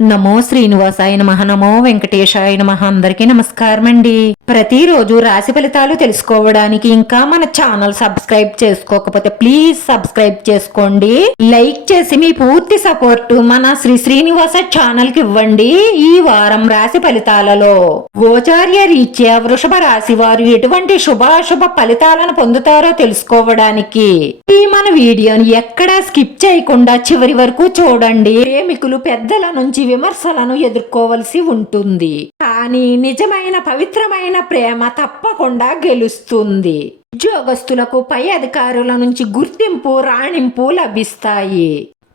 నమో శ్రీనివాసాయ నమః. నమో వెంకటేశాయ నమః. అందరికీ నమస్కారం అండి. ప్రతిరోజు రాశి ఫలితాలు తెలుసుకోవడానికి ఇంకా మన ఛానల్ సబ్స్క్రైబ్ చేసుకోకపోతే ప్లీజ్ సబ్స్క్రైబ్ చేసుకోండి. లైక్ చేసి మీ పూర్తి సపోర్ట్ మన శ్రీనివాస ఛానల్ కి ఇవ్వండి. ఈ వారం రాశి ఫలితాలలో గోచార్య రీత్యా వృషభ రాశి వారు ఎటువంటి శుభాశుభ ఫలితాలను పొందుతారో తెలుసుకోవడానికి ఈ మన వీడియోని ఎక్కడా స్కిప్ చేయకుండా చివరి వరకు చూడండి. ప్రేమికులు పెద్దల నుంచి విమర్శలను ఎదుర్కోవలసి ఉంటుంది, కానీ నిజమైన పవిత్రమైన ప్రేమ తప్పకుండా గెలుస్తుంది. ఉద్యోగస్తులకు పై అధికారుల నుంచి గుర్తింపు రాణింపు లభిస్తాయి.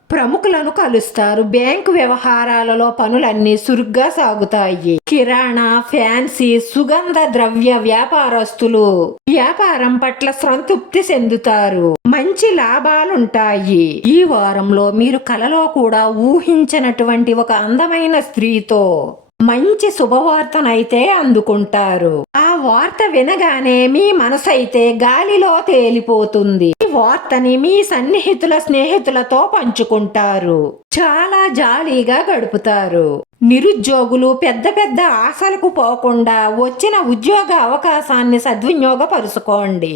ప్రముఖులను కలుస్తారు. బ్యాంకు వ్యవహారాలలో పనులన్నీ సురుగ్గా సాగుతాయి. కిరాణా, ఫ్యాన్సీ, సుగంధ ద్రవ్య వ్యాపారస్తులు వ్యాపారం పట్ల సంతృప్తి చెందుతారు. మంచి లాభాలుంటాయి. ఈ వారంలో మీరు కలలో కూడా ఊహించినటువంటి ఒక అందమైన స్త్రీతో మంచి శుభవార్తనైతే అందుకుంటారు. ఆ వార్త వినగానే మీ మనసైతే గాలిలో తేలిపోతుంది. ఈ వార్తని మీ సన్నిహితుల స్నేహితులతో పంచుకుంటారు. చాలా జాలీగా గడుపుతారు. నిరుద్యోగులు పెద్ద పెద్ద ఆశలకు పోకుండా వచ్చిన ఉద్యోగ అవకాశాన్ని సద్వినియోగపరుచుకోండి.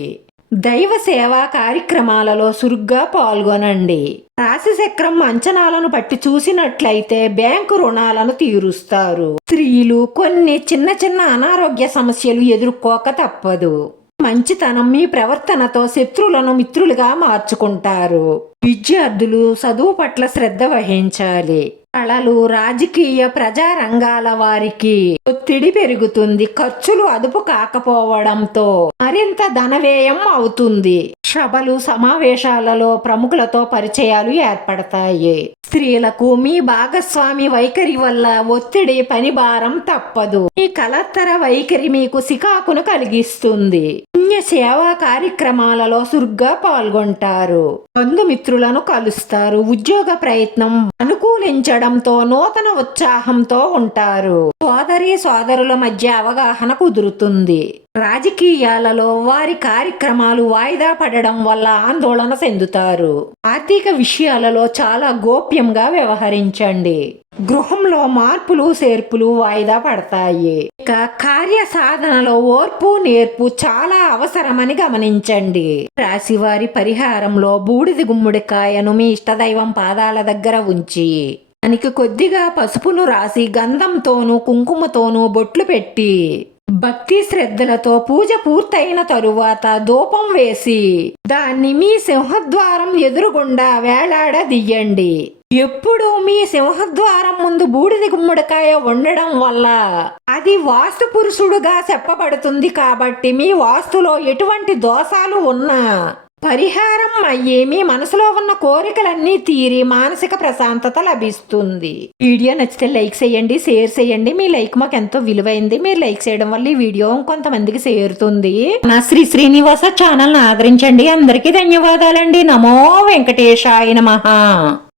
దైవ సేవా కార్యక్రమాలలో చురుగ్గా పాల్గొనండి. రాశి చక్రం అంచనాలను బట్టి చూసినట్లయితే బ్యాంకు రుణాలను తీరుస్తారు. స్త్రీలు కొన్ని చిన్న చిన్న అనారోగ్య సమస్యలు ఎదుర్కోక తప్పదు. మంచితనం మీ ప్రవర్తనతో శత్రువులను మిత్రులుగా మార్చుకుంటారు. విద్యార్థులు చదువు పట్ల శ్రద్ధ వహించాలి. కళలు, రాజకీయ, ప్రజా రంగాల వారికి ఒత్తిడి పెరుగుతుంది. ఖర్చులు అదుపు కాకపోవడంతో మరింత ధనవ్యయం అవుతుంది. సభలు, సమావేశాలలో ప్రముఖులతో పరిచయాలు ఏర్పడతాయి. స్త్రీలకు మీ భాగస్వామి వైఖరి వల్ల ఒత్తిడి, పని భారం తప్పదు. మీ కలత్తర వైఖరి మీకు సికాకును కలిగిస్తుంది. పుణ్య సేవా కార్యక్రమాలలో చురుగ్గా పాల్గొంటారు. బంధుమిత్రులను కలుస్తారు. ఉద్యోగ ప్రయత్నం అనుకూలించడంతో నూతన ఉత్సాహంతో ఉంటారు. సోదరి సోదరుల మధ్య అవగాహన కుదురుతుంది. రాజకీయాలలో వారి కార్యక్రమాలు వాయిదా పడడం వల్ల ఆందోళన చెందుతారు. ఆర్థిక విషయాలలో చాలా గోప్యంగా వ్యవహరించండి. గృహంలో మార్పులు చేర్పులు వాయిదా పడతాయి. ఇక కార్య సాధనలో ఓర్పు నేర్పు చాలా అవసరమని గమనించండి. రాశివారి పరిహారంలో బూడిద గుమ్మడికాయను మీ ఇష్టదైవం పాదాల దగ్గర ఉంచి దానికి కొద్దిగా పసుపును రాసి గంధంతోనూ కుంకుమతోనూ బొట్లు పెట్టి భక్తి శ్రద్ధలతో పూజ పూర్తయిన తరువాత ధూపం వేసి దాన్ని మీ సింహద్వారం ఎదురుగుండా వేలాడదీయండి. ఎప్పుడు మీ సింహద్వారం ముందు బూడిద గుమ్మడికాయ ఉండడం వల్ల అది వాస్తు పురుషుడుగా చెప్పబడుతుంది. కాబట్టి మీ వాస్తులో ఎటువంటి దోషాలు ఉన్నా పరిహారం అయ్యి మీ మనసులో ఉన్న కోరికలన్నీ తీరి మానసిక ప్రశాంతత లభిస్తుంది. వీడియో నచ్చితే లైక్ చేయండి, షేర్ చేయండి. మీ లైక్ మాకు ఎంతో విలువైంది. మీరు లైక్ చేయడం వల్ల ఈ వీడియో కొంతమందికి చేరుతుంది. నా శ్రీనివాస ఛానల్ ఆదరించండి. అందరికీ ధన్యవాదాలండి. నమో వెంకటేశాయ నమః.